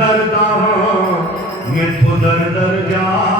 हाँ ये दर दर जाया